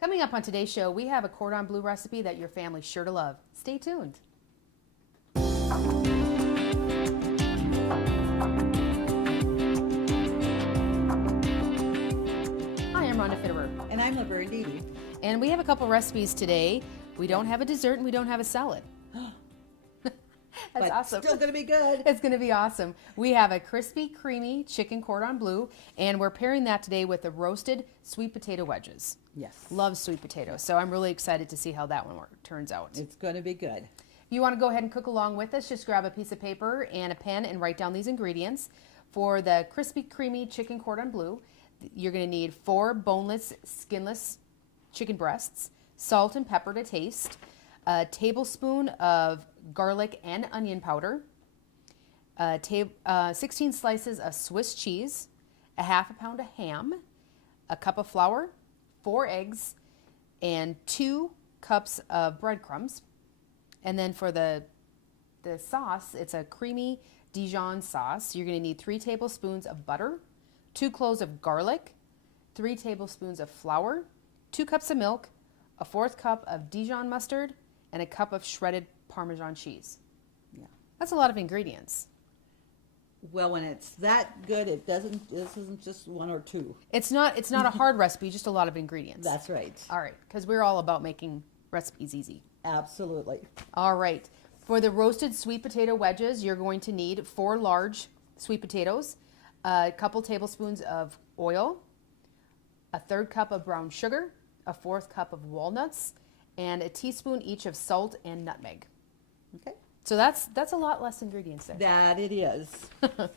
Coming up on today's show, we have a cordon bleu recipe that your family's sure to love. Stay tuned. Hi, I'm Rhonda Fitterer. And I'm Laverne. And we have a couple recipes today. We don't have a dessert and we don't have a salad. That's awesome. Still going to be good. It's going to be awesome. We have a crispy, creamy chicken cordon bleu, and we're pairing that today with the roasted sweet potato wedges. Yes. Love sweet potatoes, so I'm really excited to see how that one turns out. It's going to be good. If you want to go ahead and cook along with us, just grab a piece of paper and a pen and write down these ingredients. For the crispy, creamy chicken cordon bleu, you're going to need 4 boneless, skinless chicken breasts, salt and pepper to taste, a tablespoon of garlic and onion powder, 16 slices of Swiss cheese, a half a pound of ham, a cup of flour, 4 eggs, and 2 cups of breadcrumbs. And then for the sauce, it's a creamy Dijon sauce. You're going to need 3 tablespoons of butter, 2 cloves of garlic, 3 tablespoons of flour, 2 cups of milk, a 1/4 cup of Dijon mustard, and a cup of shredded Parmesan cheese. Yeah. That's a lot of ingredients. Well, when it's that good, this isn't just 1 or 2. It's not a hard recipe, just a lot of ingredients. That's right. All right, because we're all about making recipes easy. Absolutely. All right. For the roasted sweet potato wedges, you're going to need 4 large sweet potatoes, a couple tablespoons of oil, a 1/3 cup of brown sugar, a 1/4 cup of walnuts, and a teaspoon each of salt and nutmeg. Okay. So that's a lot less ingredients there. That it is.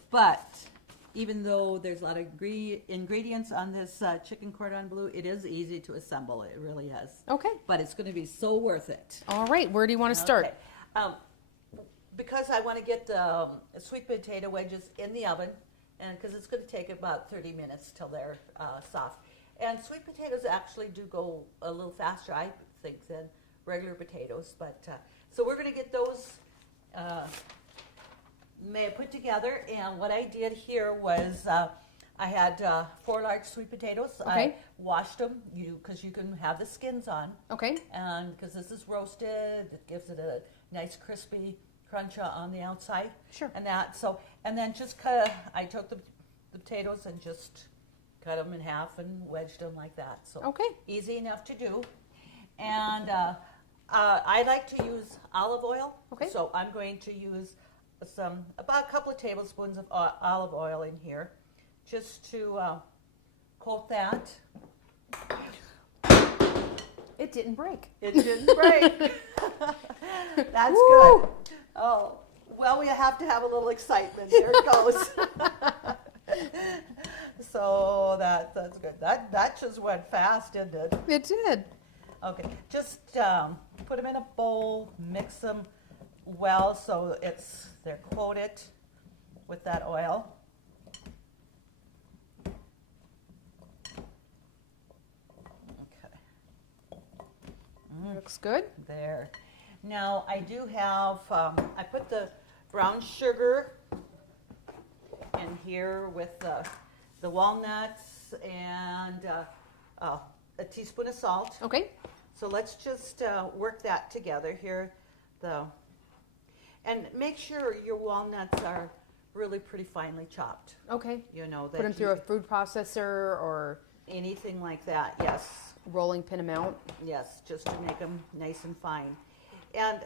But even though there's a lot of ingredients on this chicken cordon bleu, it is easy to assemble. It really is. Okay. But it's going to be so worth it. All right. Where do you want to start? Okay. Because I want to get the sweet potato wedges in the oven, and because it's going to take about 30 minutes till they're soft. And sweet potatoes actually do go a little faster, I think, than regular potatoes. But so we're going to get those put together. And what I did here was I had 4 large sweet potatoes. Okay. I washed them because you can have the skins on. Okay. And because this is roasted, it gives it a nice crispy crunch on the outside. Sure. And then just I took the potatoes and just cut them in half and wedged them like that. So Okay. easy enough to do. And I like to use olive oil. Okay. So I'm going to use about a couple of tablespoons of olive oil in here, just to coat that. It didn't break. It didn't break. That's Woo! good. Oh, well, we have to have a little excitement. There it goes. So that's good. That just went fast, didn't it? It did. Okay, just put them in a bowl, mix them well so they're coated with that oil. Looks good. There. Now I do have, I put the brown sugar in here with the walnuts and a teaspoon of salt. Okay. So let's just work that together here. And make sure your walnuts are really pretty finely chopped. Okay. You know, that Put them through a food processor or anything like that, yes. rolling pin them out. Yes, just to make them nice and fine. And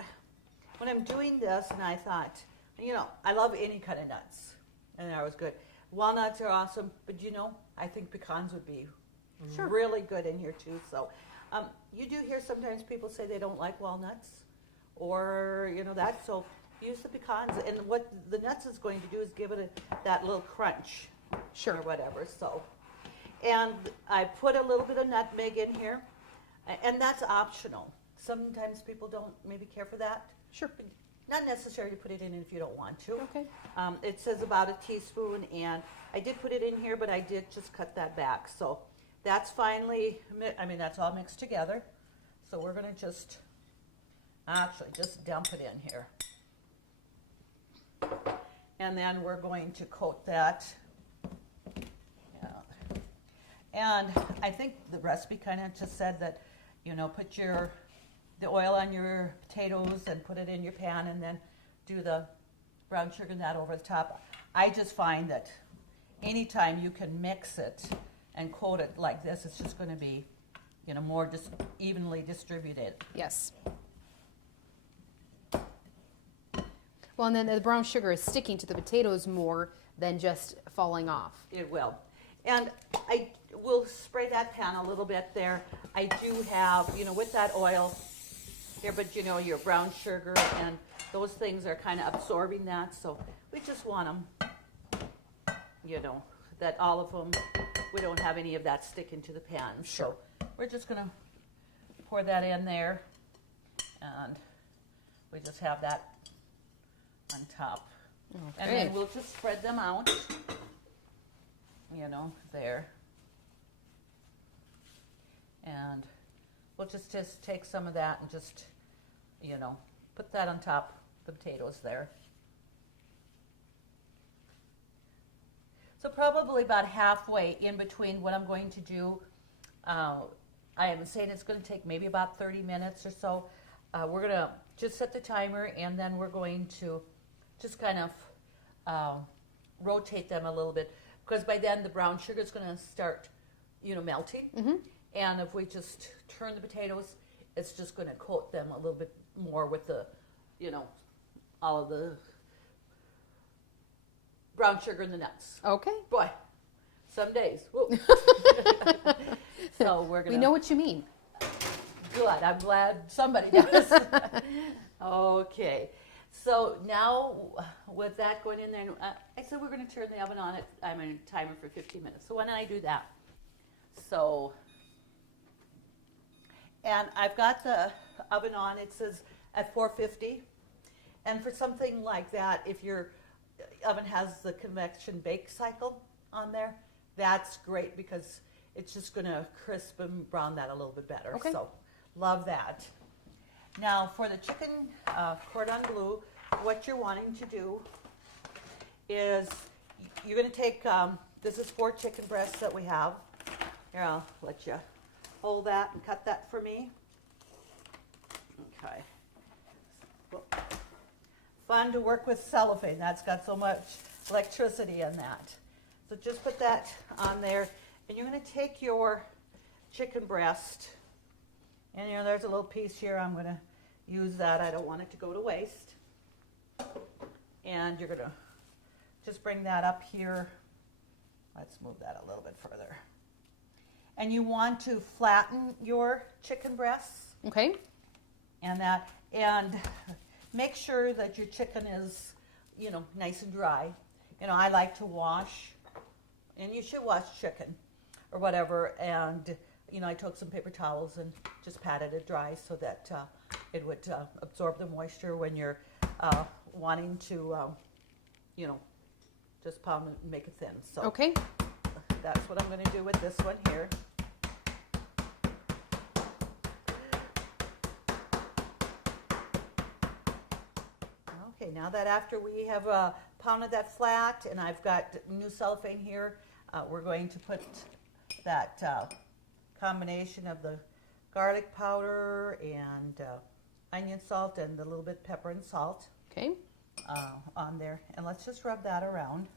when I'm doing this, and I thought, I love any kind of nuts, and that was good. Walnuts are awesome, but I think pecans would be really good in here too. So you do hear sometimes people say they don't like walnuts, or that. So use the pecans, and what the nuts is going to do is give it that little crunch, or whatever. So. And I put a little bit of nutmeg in here, and that's optional. Sometimes people don't maybe care for that. Sure. But not necessary to put it in if you don't want to. Okay. It says about a teaspoon, and I did put it in here, but I did just cut that back. So that's that's all mixed together. So we're going to just dump it in here. And then we're going to coat that. And I think the recipe kind of just said that, put the oil on your potatoes and put it in your pan and then do the brown sugar and that over the top. I just find that anytime you can mix it and coat it like this, it's just going to be, more just evenly distributed. Yes. Well, and then the brown sugar is sticking to the potatoes more than just falling off. It will. And I will spray that pan a little bit there. I do have, with that oil here, but your brown sugar and those things are kind of absorbing that. So we just want them, that all of them, we don't have any of that sticking to the pan. Sure. So we're just going to pour that in there. And we just have that on top. Okay. And then we'll just spread them out, there. And we'll just take some of that and just, put that on top of the potatoes there. So probably about halfway in between what I'm going to do. I am saying it's going to take maybe about 30 minutes or so. We're going to just set the timer, and then we're going to just kind of rotate them a little bit, because by then the brown sugar is going to start, melting. Mm-hmm. And if we just turn the potatoes, it's just going to coat them a little bit more with the, all of the brown sugar and the nuts. Okay. Boy, some days. Whoa. So we're going to... We know what you mean. Good. I'm glad somebody does. Okay. So now with that going in there, I said we're going to turn the oven on. I'm on a timer for 15 minutes. So why don't I do that? So, and I've got the oven on. It says at 450. And for something like that, if your oven has the convection bake cycle on there, that's great because it's just going to crisp and brown that a little bit better. Okay. So love that. Now for the chicken cordon bleu, what you're wanting to do is you're going to take, this is 4 chicken breasts that we have. Here, I'll let you hold that and cut that for me. Okay. Fun to work with cellophane. That's got so much electricity in that. So just put that on there. And you're going to take your chicken breast. And there's a little piece here. I'm going to use that. I don't want it to go to waste. And you're going to just bring that up here. Let's move that a little bit further. And you want to flatten your chicken breasts. Okay. And make sure that your chicken is, nice and dry. I like to wash, and you should wash chicken or whatever. And, I took some paper towels and just patted it dry so that it would absorb the moisture when you're wanting to, just pound and make it thin. So Okay. that's what I'm going to do with this one here. Okay, now that after we have pounded that flat and I've got new cellophane here, we're going to put that combination of the garlic powder and onion salt and a little bit pepper and salt Okay. on there. And let's just rub that around.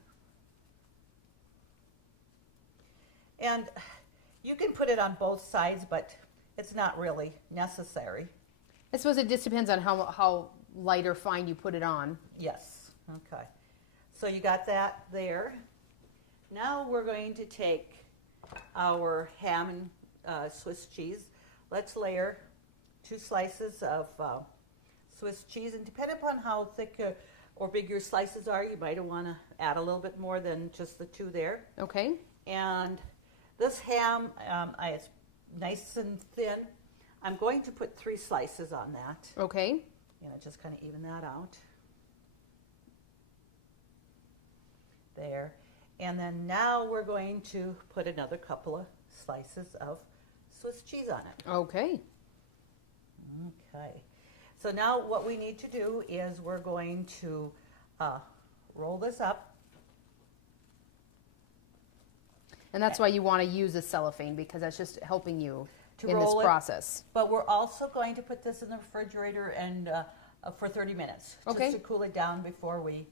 And you can put it on both sides, but it's not really necessary. I suppose it just depends on how light or fine you put it on. Yes. Okay. So you got that there. Now we're going to take our ham and Swiss cheese. Let's layer 2 slices of Swiss cheese. And depending upon how thick or big your slices are, you might want to add a little bit more than just the 2 there. Okay. And this ham is nice and thin. I'm going to put 3 slices on that. Okay. Just kind of even that out. There. And then now we're going to put another couple of slices of Swiss cheese on it. Okay. Okay. So now what we need to do is we're going to roll this up. And that's why you want to use a cellophane, because that's just helping you To in this roll it. process. But we're also going to put this in the refrigerator and for 30 minutes, Okay. just to cool it down before we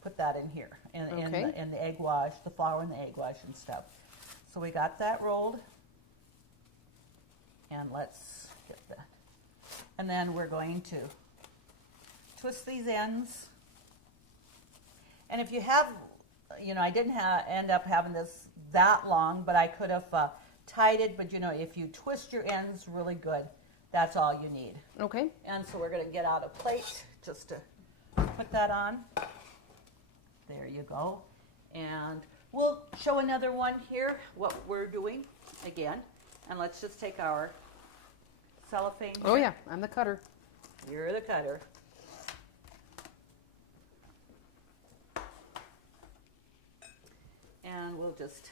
put that in here, Okay. in the egg wash, the flour and the egg wash and stuff. So we got that rolled, and let's get that. And then we're going to twist these ends. And if you have, you know, I didn't end up having this that long, but I could have tied it. But you know, if you twist your ends really good, that's all you need. Okay. And so we're going to get out a plate just to put that on. There you go. And we'll show another one here, what we're doing again. And let's just take our cellophane. Oh here. yeah, I'm the cutter. You're the cutter. And we'll just,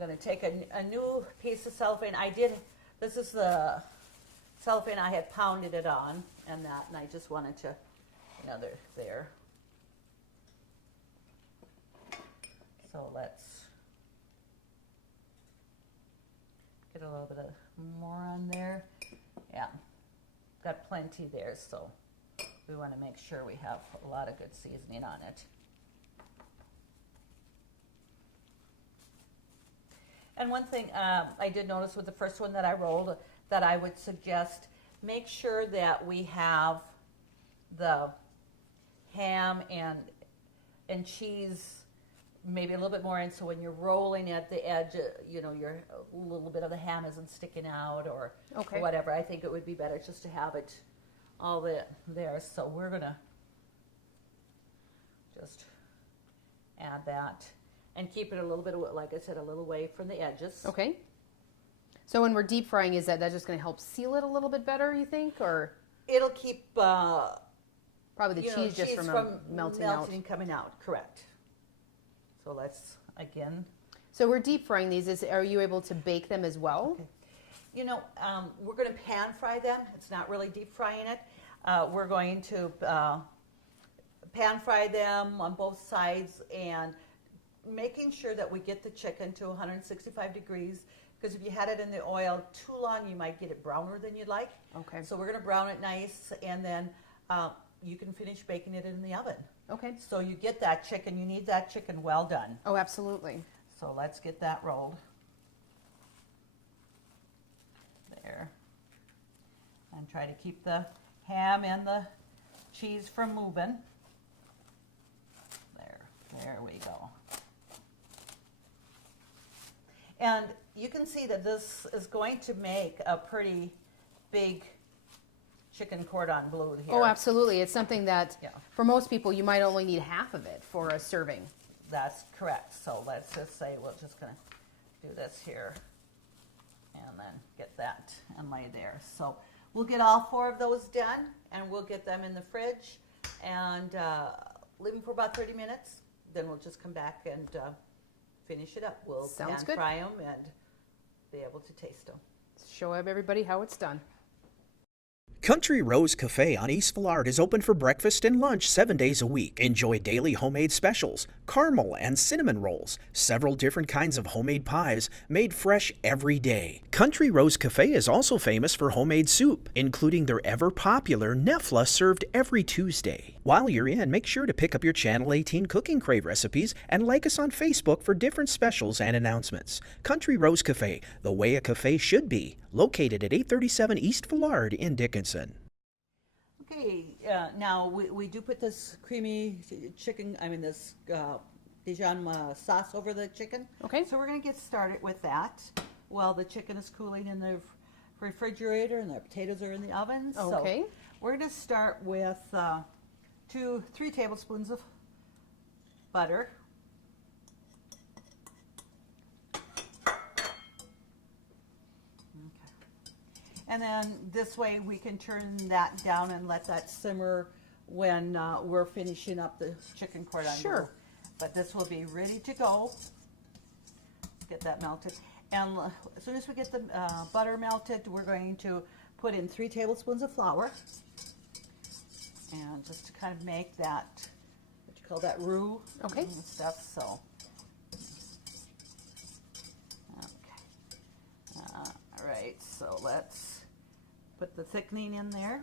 I'm going to take a new piece of cellophane. This is the cellophane I had pounded it on, and I just wanted to, another there. So let's get a little bit of more on there. Yeah, got plenty there, so we want to make sure we have a lot of good seasoning on it. And one thing I did notice with the first one that I rolled that I would suggest, make sure that we have the ham and cheese maybe a little bit more in, so when you're rolling at the edge, you know, a little bit of the ham isn't sticking out or whatever. I think it would be better just to have it all there. So we're going to just add that. And keep it a little bit, like I said, a little away from the edges. Okay. So when we're deep frying, is that just going to help seal it a little bit better, you think, or? It'll keep Probably the cheese just from melting out. Coming out, correct. So let's, again. So we're deep frying these. Are you able to bake them as well? Okay. You know, we're going to pan fry them. It's not really deep frying it. We're going to pan fry them on both sides, and making sure that we get the chicken to 165 degrees, because if you had it in the oil too long, you might get it browner than you'd like. Okay. So we're going to brown it nice, and then you can finish baking it in the oven. Okay. So you get that chicken, you need that chicken well done. Oh, absolutely. So let's get that rolled. There. And try to keep the ham and the cheese from moving. There we go. And you can see that this is going to make a pretty big chicken cordon bleu here. Oh, absolutely. It's something that, Yeah. for most people, you might only need half of it for a serving. That's correct. So let's just say we're just going to do this here and then get that and lay there. So we'll get all 4 of those done, and we'll get them in the fridge and leave them for about 30 minutes. Then we'll just come back and finish it up. We'll Sounds pan good. fry them and be able to taste them. Show everybody how it's done. Country Rose Cafe on East Villard is open for breakfast and lunch 7 days a week. Enjoy daily homemade specials, caramel and cinnamon rolls, several different kinds of homemade pies made fresh every day. Country Rose Cafe is also famous for homemade soup, including their ever-popular Nefla served every Tuesday. While you're in, make sure to pick up your Channel 18 Cooking Crave recipes and like us on Facebook for different specials and announcements. Country Rose Cafe, the way a cafe should be, located at 837 East Villard in Dickinson. Okay, now we do put this creamy chicken, this Dijon sauce over the chicken. Okay. So we're going to get started with that while the chicken is cooling in the refrigerator and the potatoes are in the oven. Okay. So we're going to start with 3 tablespoons of butter. And then this way we can turn that down and let that simmer when we're finishing up the chicken cordon bleu. Sure. But this will be ready to go. Get that melted. And as soon as we get the butter melted, we're going to put in 3 tablespoons of flour. And just to kind of make that, what you call that, roux. Okay. And stuff. So right, so let's put the thickening in there.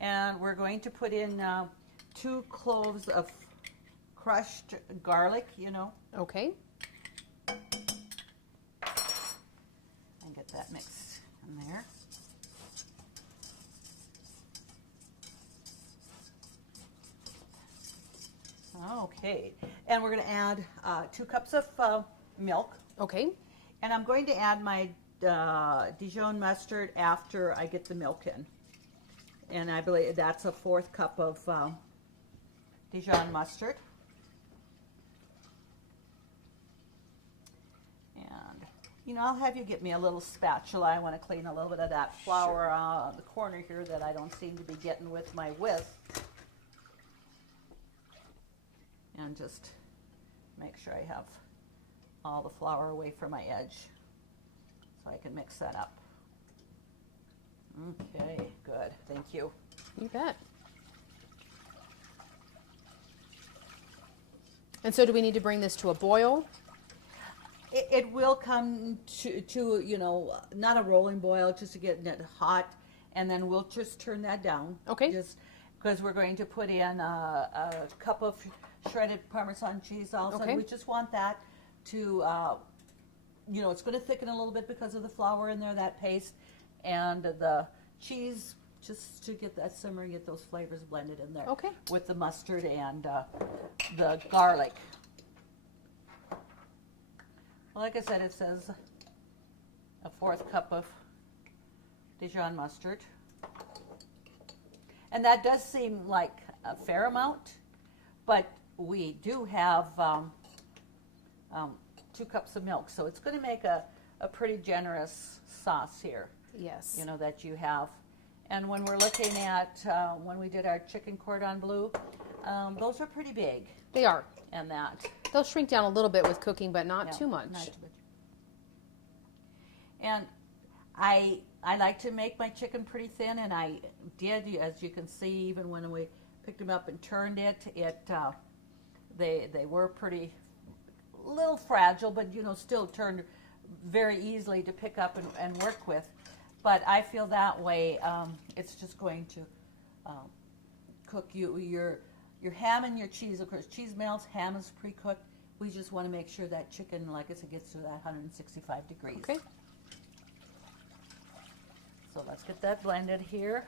And we're going to put in 2 cloves of crushed garlic, you know. Okay. And get that mixed in there. Okay, and we're going to add 2 cups of milk. Okay. And I'm going to add my Dijon mustard after I get the milk in. And I believe that's a 4th cup of Dijon mustard. And, you know, I'll have you get me a little spatula. I want to clean a little bit of that flour on the corner here that I don't seem to be getting with my whisk. And just make sure I have all the flour away from my edge so I can mix that up. Okay, good. Thank you. You bet. And so do we need to bring this to a boil? It will come to, you know, not a rolling boil, just to get it hot, and then we'll just turn that down. Okay. Just because we're going to put in a cup of shredded Parmesan cheese also. Okay. We just want that to, you know, it's going to thicken a little bit because of the flour in there, that paste, and the cheese, just to get that simmer and get those flavors blended in there. Okay. With the mustard and the garlic. Well, like I said, it says a 4th cup of Dijon mustard. And that does seem like a fair amount, but we do have 2 cups of milk, so it's going to make a pretty generous sauce here. Yes. You know, that you have. And when we're looking at, when we did our chicken cordon bleu, those are pretty big. They are. And that. They'll shrink down a little bit with cooking, but not Yeah, too much. not too much. And I like to make my chicken pretty thin, and I did, as you can see, even when we picked them up and turned it, they were pretty, little fragile, but you know, still turned very easily to pick up and work with. But I feel that way, it's just going to cook your ham and your cheese. Of course, cheese melts, ham is pre-cooked. We just want to make sure that chicken, like I said, gets to that 165 degrees. Okay. So let's get that blended here.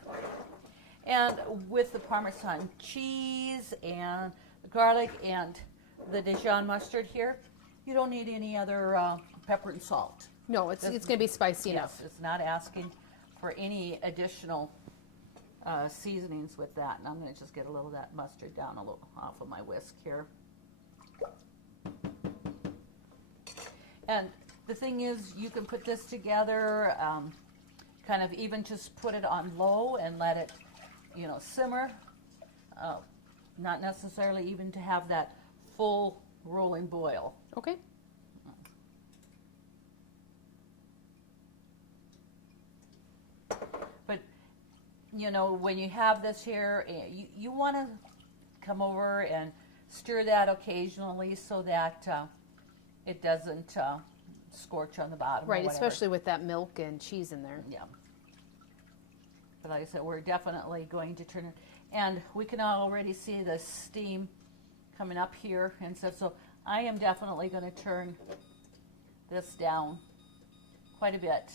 And with the Parmesan cheese and the garlic and the Dijon mustard here, you don't need any other pepper and salt. No, it's going to be spicy enough. Yes, it's not asking for any additional seasonings with that. And I'm going to just get a little of that mustard down a little off of my whisk here. And the thing is, you can put this together, kind of even just put it on low and let it, you know, simmer. Not necessarily even to have that full rolling boil. Okay. But, you know, when you have this here, you want to come over and stir that occasionally so that it doesn't scorch on the bottom. Right, or whatever. especially with that milk and cheese in there. Yeah. But like I said, we're definitely going to turn it. And we can already see the steam coming up here and stuff. So I am definitely going to turn this down quite a bit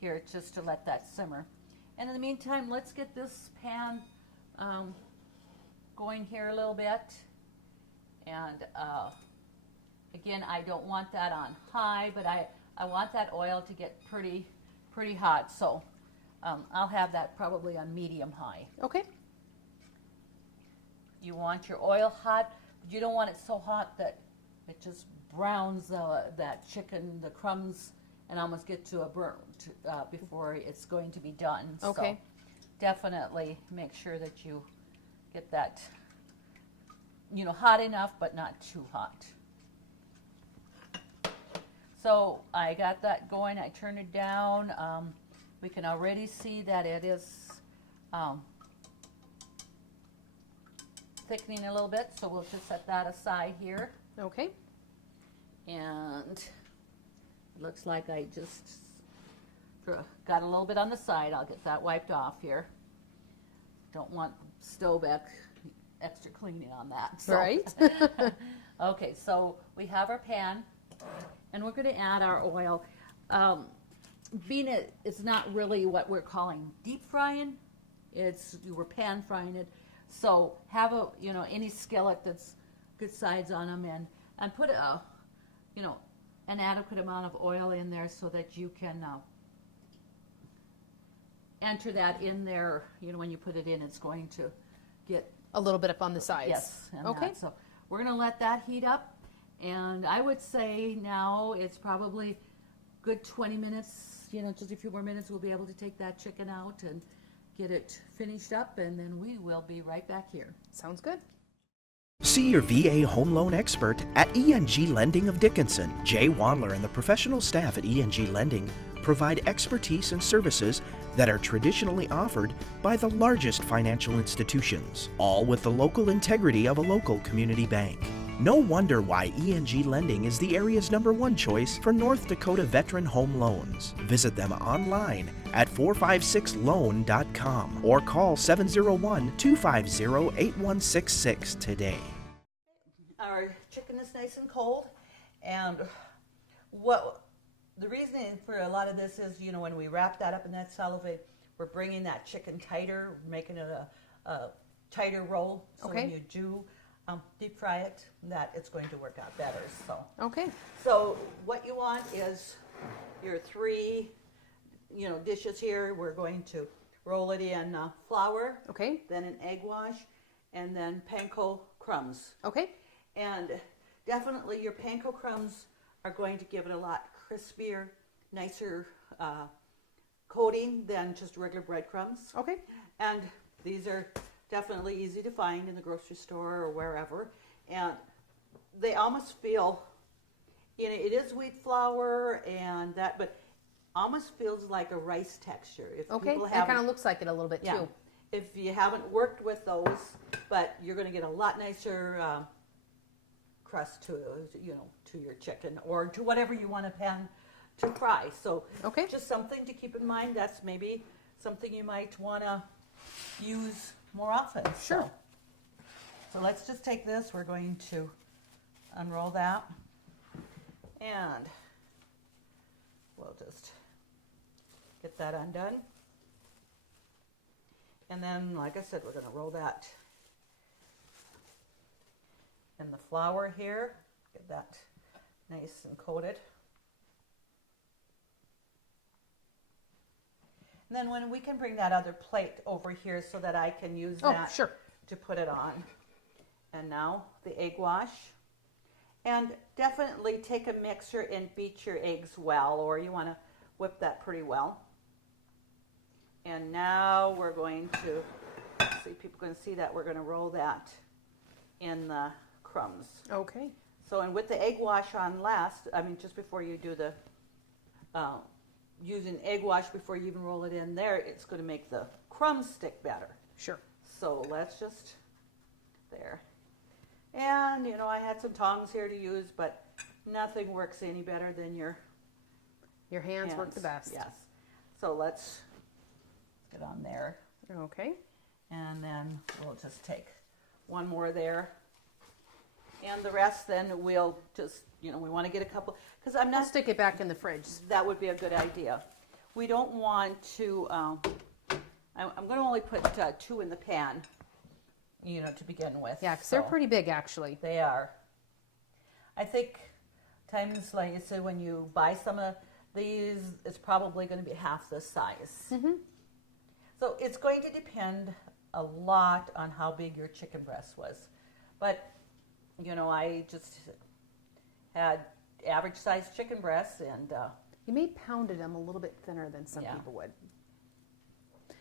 here just to let that simmer. And in the meantime, let's get this pan going here a little bit. And again, I don't want that on high, but I want that oil to get pretty hot. So I'll have that probably on medium high. Okay. You want your oil hot, but you don't want it so hot that it just browns that chicken, the crumbs, and almost get to a burnt before it's going to be done. Okay. So definitely make sure that you get that, you know, hot enough, but not too hot. So I got that going. I turned it down. We can already see that it is thickening a little bit, so we'll just set that aside here. Okay. And it looks like I just got a little bit on the side. I'll get that wiped off here. Don't want stove extra cleaning on that. So. Right. Okay, so we have our pan, and we're going to add our oil. Being it's not really what we're calling deep frying. We're pan frying it. So have any skillet that's good sides on them, and put an adequate amount of oil in there so that you can enter that in there. When you put it in, it's going to get A little bit up on the sides. yes. And Okay. so we're going to let that heat up, and I would say now it's probably good 20 minutes. Just a few more minutes, we'll be able to take that chicken out and get it finished up, and then we will be right back here. Sounds good. See your VA home loan expert at ENG Lending of Dickinson. Jay Wandler and the professional staff at ENG Lending provide expertise and services that are traditionally offered by the largest financial institutions, all with the local integrity of a local community bank. No wonder why ENG Lending is the area's #1 choice for North Dakota veteran home loans. Visit them online at 456loan.com or call 701-250-8166 today. Our chicken is nice and cold, and the reason for a lot of this is, when we wrap that up in that cellophane, we're bringing that chicken tighter, making it a tighter roll. So Okay. when you do deep fry it, that it's going to work out better. Okay. So what you want is your 3, dishes here. We're going to roll it in flour, Okay. then an egg wash, and then panko crumbs. Okay. And definitely your panko crumbs are going to give it a lot crispier, nicer coating than just regular breadcrumbs. Okay. And these are definitely easy to find in the grocery store or wherever. And they almost feel, it is wheat flour and that, but almost feels like a rice texture. If Okay. people That kind of haven't, looks like it a little bit yeah, too. if you haven't worked with those, but you're going to get a lot nicer crust to your chicken or to whatever you want to pan to fry. So Okay. just something to keep in mind. That's maybe something you might want to use more often. Sure. So let's just take this. We're going to unroll that, and we'll just get that undone. And then, like I said, we're going to roll that in the flour here. Get that nice and coated. And then when we can bring that other plate over here so that I can use that sure. to put it on. And now the egg wash. And definitely take a mixer and beat your eggs well, or you want to whip that pretty well. And now we're going to, see, people are going to see that we're going to roll that in the crumbs. Okay. So, and with the egg wash on last, just before you do the, use an egg wash before you even roll it in there, it's going to make the crumbs stick better. Sure. So let's just, there. And, I had some tongs here to use, but nothing works any better than your Hands work the best. Yes. So let's get on there. Okay. And then we'll just take one more there. And the rest then we'll just, we want to get a couple, because I'm I'll not, stick it back in the fridge. that would be a good idea. We don't want to, I'm going to only put 2 in the pan, to begin with. Yeah, because they're So pretty big actually. They are. I think times, like you said, when you buy some of these, it's probably going to be half this size. Mm-hmm. So it's going to depend a lot on how big your chicken breast was. But, I just had average sized chicken breasts, and You may pounded them a little bit thinner than some Yeah. people would.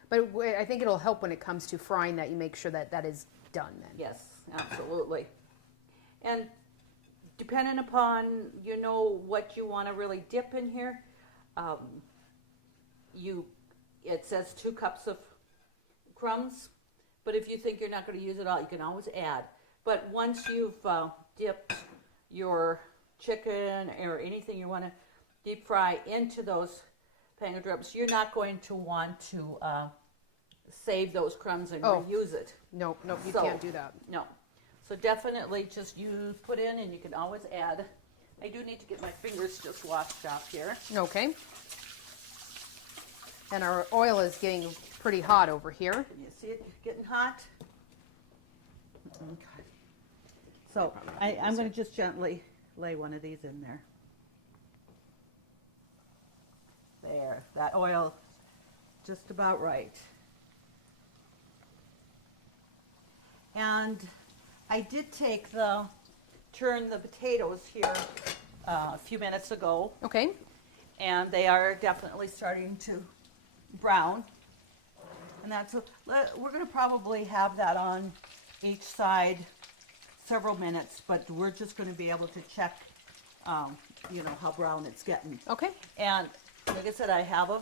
But I think it'll help when it comes to frying that you make sure that that is done then. yes, absolutely. And depending upon, what you want to really dip in here, it says 2 cups of crumbs, but if you think you're not going to use it all, you can always add. But once you've dipped your chicken or anything you want to deep fry into those panko drips, you're not going to want to save those crumbs and reuse it. Nope, you So, can't do that. No. So definitely just put in, and you can always add. I do need to get my fingers just washed off here. Okay. And our oil is getting pretty hot over here. Can you see it getting hot? Okay. So I'm going to just gently lay one of these in there. There, that oil just about right. And I did turn the potatoes here a few minutes ago, Okay. and they are definitely starting to brown. And we're going to probably have that on each side several minutes, but we're just going to be able to check, how brown it's getting. Okay. And like I said, I have a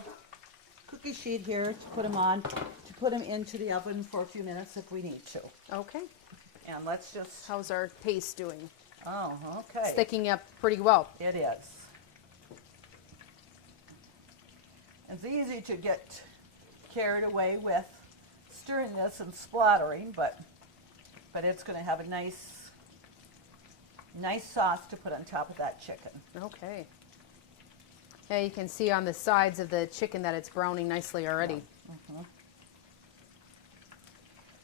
cookie sheet here to put them on, to put them into the oven for a few minutes if we need to. Okay. And let's just, How's our paste doing? oh, okay. Sticking up pretty well. It is. It's easy to get carried away with stirring this and splattering, but it's going to have a nice sauce to put on top of that chicken. Okay. Yeah, you can see on the sides of the chicken that it's browning nicely already. Mm-hmm.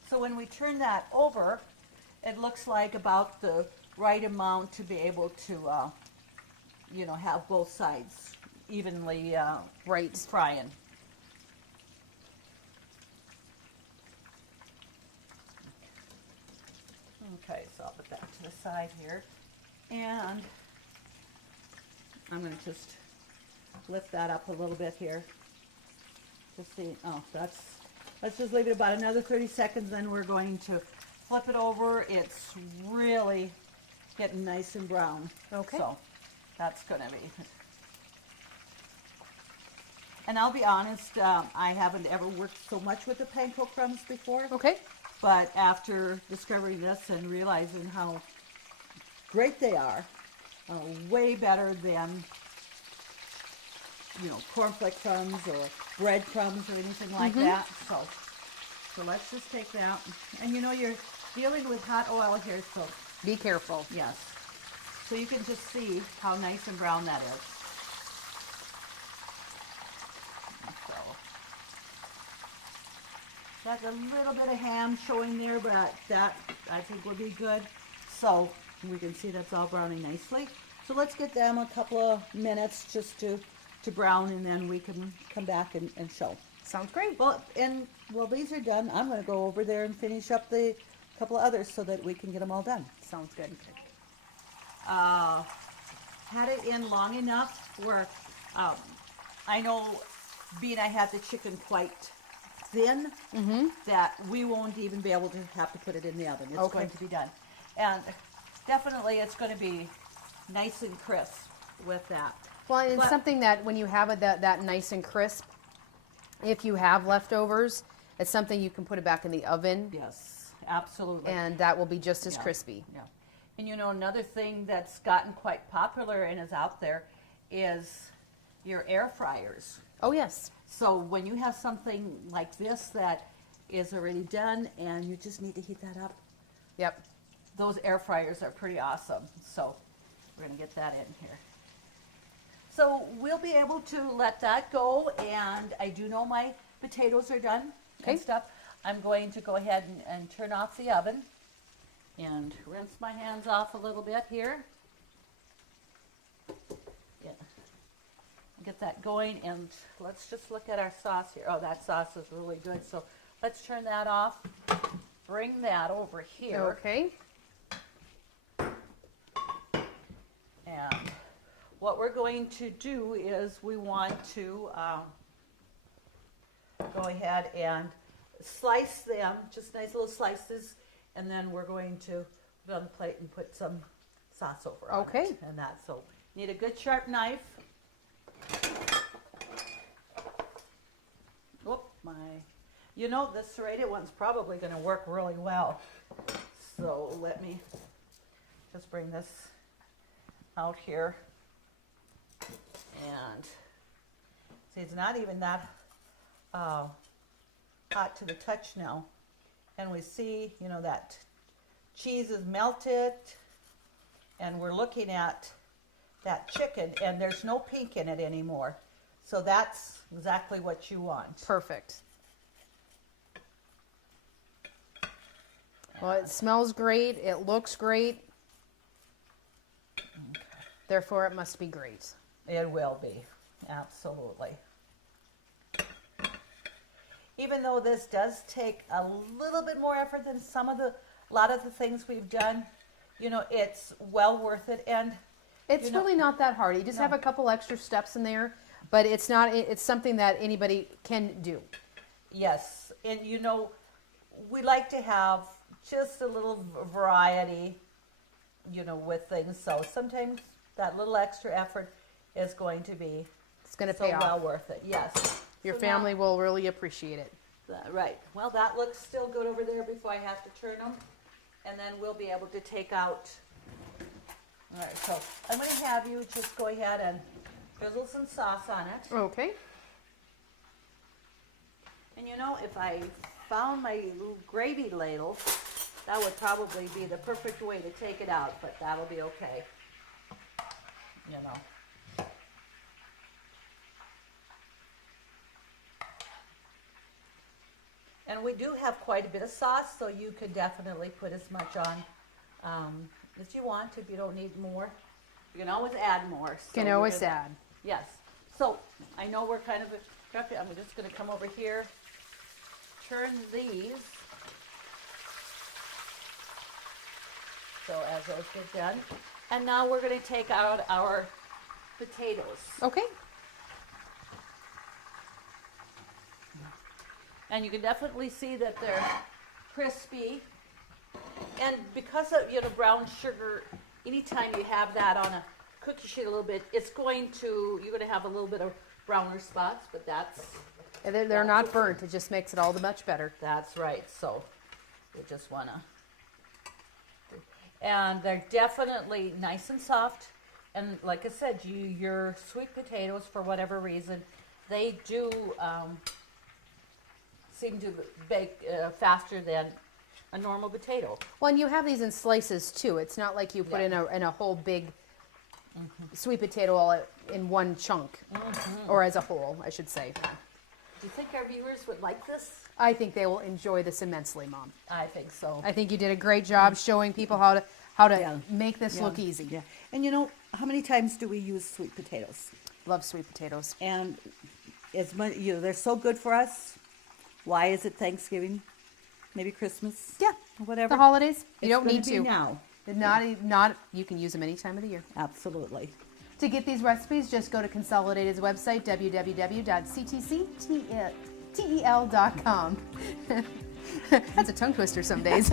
So when we turn that over, it looks like about the right amount to be able to, have both sides evenly Right. frying. Okay, so I'll put that to the side here. And I'm going to just lift that up a little bit here. Just see, let's just leave it about another 30 seconds, then we're going to flip it over. It's really getting nice and brown. Okay. So that's going to be. And I'll be honest, I haven't ever worked so much with the panko crumbs before. Okay. But after discovering this and realizing how great they are, way better than, cornflake crumbs or bread crumbs or anything like that. So let's just take that. And you're dealing with hot oil here, so Be careful. yes. So you can just see how nice and brown that is. So that's a little bit of ham showing there, but that I think will be good. So we can see that's all browning nicely. So let's get them a couple of minutes just to brown, and then we can come back and show. Sounds great. Well, while these are done, I'm going to go over there and finish up the couple of others so that we can get them all done. Sounds good. Had it in long enough where I know being I had the chicken quite thin, that we won't even be able to have to put it in the oven. It's Okay. going to be done. And definitely it's going to be nice and crisp with that. Well, and it's But- something that when you have it that nice and crisp, if you have leftovers, it's something you can put it back in the oven, Yes, absolutely. and that will be just as Yeah. crispy. Yeah. And another thing that's gotten quite popular and is out there is your air fryers. Oh, yes. So when you have something like this that is already done and you just need to heat that up, Yep. those air fryers are pretty awesome. So we're going to get that in here. So we'll be able to let that go, and I do know my potatoes are done Okay. and stuff. I'm going to go ahead and turn off the oven and rinse my hands off a little bit here. Yeah. Get that going, and let's just look at our sauce here. Oh, that sauce is really good. So let's turn that off. Bring that over here. Okay. And what we're going to do is we want to go ahead and slice them, just nice little slices, and then we're going to put it on the plate and put some sauce over on Okay. it. And that, so need a good sharp knife. Whoop, this serrated one's probably going to work really well. So let me just bring this out here. And see, it's not even that hot to the touch now. And we see, you know, that cheese is melted, and we're looking at that chicken, and there's no pink in it anymore. So that's exactly what you want. Perfect. Well, it smells great. It looks great. Okay. Therefore, it must be great. It will be, absolutely. Even though this does take a little bit more effort than a lot of the things we've done, you know, it's well worth it. And It's really not that hard. You just have a couple extra steps in there, but it's not. It's something that anybody can do. yes, and you know, we like to have just a little variety, you know, with things. So sometimes that little extra effort is going to be It's going to so pay off. well worth it. Yes. Your So family will really appreciate it. Right. Well, that looks still good over there before I have to turn them. And then we'll be able to take out. All right, so I'm going to have you just go ahead and drizzle some sauce on it. Okay. And you know, if I found my little gravy ladle, that would probably be the perfect way to take it out, but that'll be okay. You know. And we do have quite a bit of sauce, so you could definitely put as much on as you want. If you don't need more, you can always add more. So Can we're always gonna- add. Yes. So I know we're kind of interrupted. I'm just going to come over here, turn these. So as those get done. And now we're going to take out our potatoes. Okay. And you can definitely see that they're crispy. And because of, you know, brown sugar, anytime you have that on a cookie sheet a little bit, you're going to have a little bit of browner spots, but that's And they're not burnt. It just makes it all the much better. That's right. So you just want to. And they're definitely nice and soft. And like I said, your sweet potatoes, for whatever reason, they do seem to bake faster than a normal potato. Well, and you have these in slices too. It's not like you put in a whole big sweet potato all in one chunk, or as a whole, I should say. Do you think our viewers would like this? I think they will enjoy this immensely, Mom. I think so. I think you did a great job showing people how to Yeah. make this Yeah. look easy. Yeah. And you know, how many times do we use sweet potatoes? Love sweet potatoes. And as much, you know, they're so good for us. Why is it Thanksgiving? Maybe Christmas? Yeah, Whatever. the holidays. You It's don't gonna need be to. now. Not. You can use them any time of the year. Absolutely. To get these recipes, just go to Consolidated's website, www.ctctel.com. That's a tongue twister some days.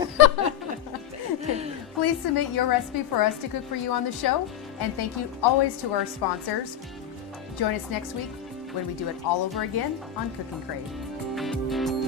Please submit your recipe for us to cook for you on the show. And thank you always to our sponsors. Join us next week when we do it all over again on Cook and Crave.